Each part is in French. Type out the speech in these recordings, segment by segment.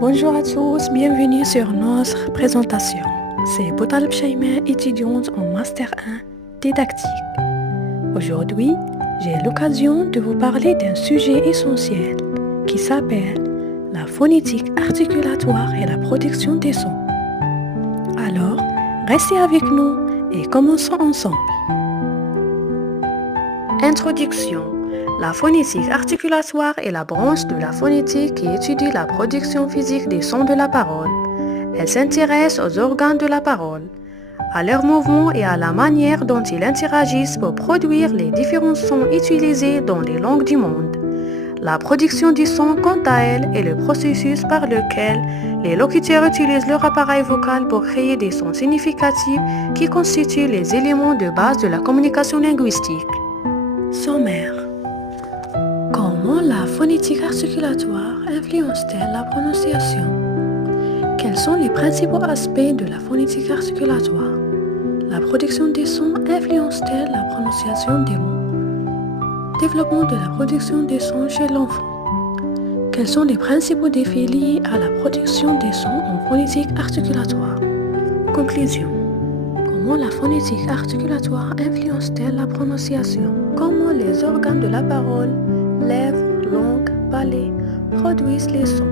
Bonjour à tous, bienvenue sur notre présentation. C'est Boutaleb Chaïma, étudiante en Master 1 didactique. Aujourd'hui, j'ai l'occasion de vous parler d'un sujet essentiel qui s'appelle la phonétique articulatoire et la production des sons. Alors, restez avec nous et commençons ensemble. Introduction. La phonétique articulatoire est la branche de la phonétique qui étudie la production physique des sons de la parole. Elle s'intéresse aux organes de la parole, à leurs mouvements et à la manière dont ils interagissent pour produire les différents sons utilisés dans les langues du monde. La production du son, quant à elle, est le processus par lequel les locuteurs utilisent leur appareil vocal pour créer des sons significatifs qui constituent les éléments de base de la communication linguistique. Sommaire. Comment la phonétique articulatoire influence-t-elle la prononciation? Quels sont les principaux aspects de la phonétique articulatoire? La production des sons influence-t-elle la prononciation des mots? Développement de la production des sons chez l'enfant. Quels sont les principaux défis liés à la production des sons en phonétique articulatoire? Conclusion. Comment la phonétique articulatoire influence-t-elle la prononciation? Comment les organes de la parole, lèvres, langue, palais, produisent les sons?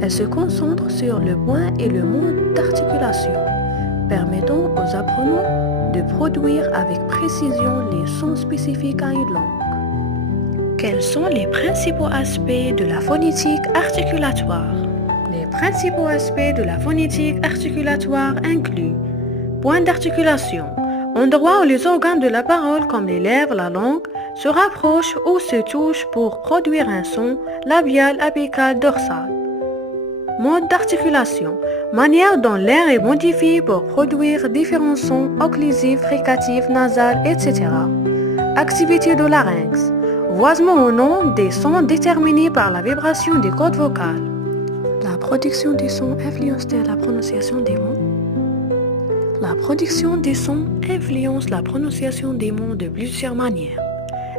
Elle se concentre sur le point et le mode d'articulation, permettant aux apprenants de produire avec précision les sons spécifiques à une langue. Quels sont les principaux aspects de la phonétique articulatoire? Les principaux aspects de la phonétique articulatoire incluent point d'articulation, endroit où les organes de la parole comme les lèvres, la langue, se rapprochent ou se touchent pour produire un son labial, apical, dorsal. Mode d'articulation, manière dont l'air est modifié pour produire différents sons occlusifs, fricatifs, nasales, etc. Activité de larynx, voisement au nom des sons déterminés par la vibration des cordes vocales. La production des sons influence-t-elle la prononciation des mots? La production des sons influence la prononciation des mots de plusieurs manières.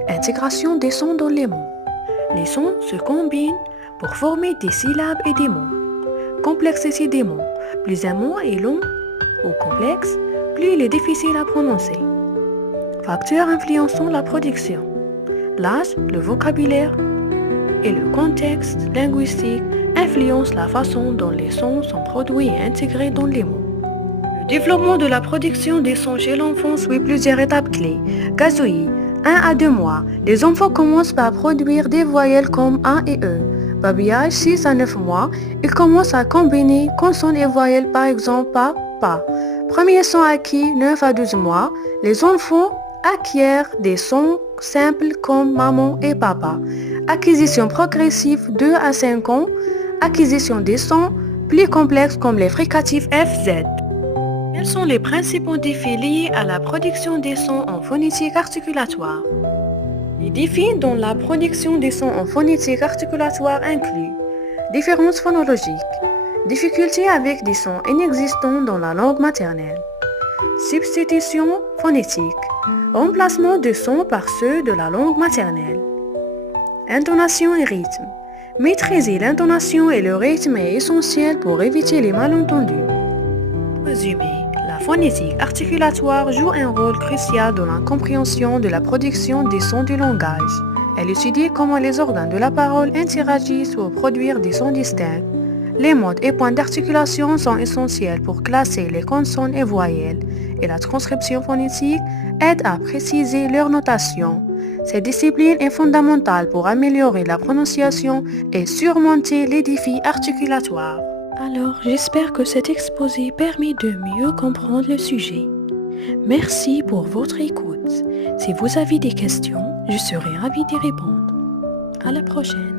Intégration des sons dans les mots. Les sons se combinent pour former des syllabes et des mots. Complexité des mots. Plus un mot est long ou complexe, plus il est difficile à prononcer. Facteurs influençant la production. L'âge, le vocabulaire et le contexte linguistique influencent la façon dont les sons sont produits et intégrés dans les mots. Le développement de la production des sons chez l'enfant suit plusieurs étapes clés. Gazouillis, 1 à 2 mois, les enfants commencent par produire des voyelles comme A et E. Babillage, 6 à 9 mois, ils commencent à combiner consonnes et voyelles, par exemple pa, pa. Premier son acquis, 9 à 12 mois, les enfants acquièrent des sons simples comme maman et papa. Acquisition progressive, 2 à 5 ans, acquisition des sons plus complexes comme les fricatifs F, Z. Quels sont les principaux défis liés à la production des sons en phonétique articulatoire? Les défis dans la production des sons en phonétique articulatoire incluent différences phonologiques, difficultés avec des sons inexistants dans la langue maternelle, substitution phonétique, remplacement de sons par ceux de la langue maternelle, intonation et rythme. Maîtriser l'intonation et le rythme est essentiel pour éviter les malentendus. Résumé. La phonétique articulatoire joue un rôle crucial dans la compréhension de la production des sons du langage. Elle étudie comment les organes de la parole interagissent pour produire des sons distincts. Les modes et points d'articulation sont essentiels pour classer les consonnes et voyelles, et la transcription phonétique aide à préciser leur notation. Cette discipline est fondamentale pour améliorer la prononciation et surmonter les défis articulatoires. Alors, j'espère que cet exposé permet de mieux comprendre le sujet. Merci pour votre écoute. Si vous avez des questions, je serai ravie d'y répondre. À la prochaine.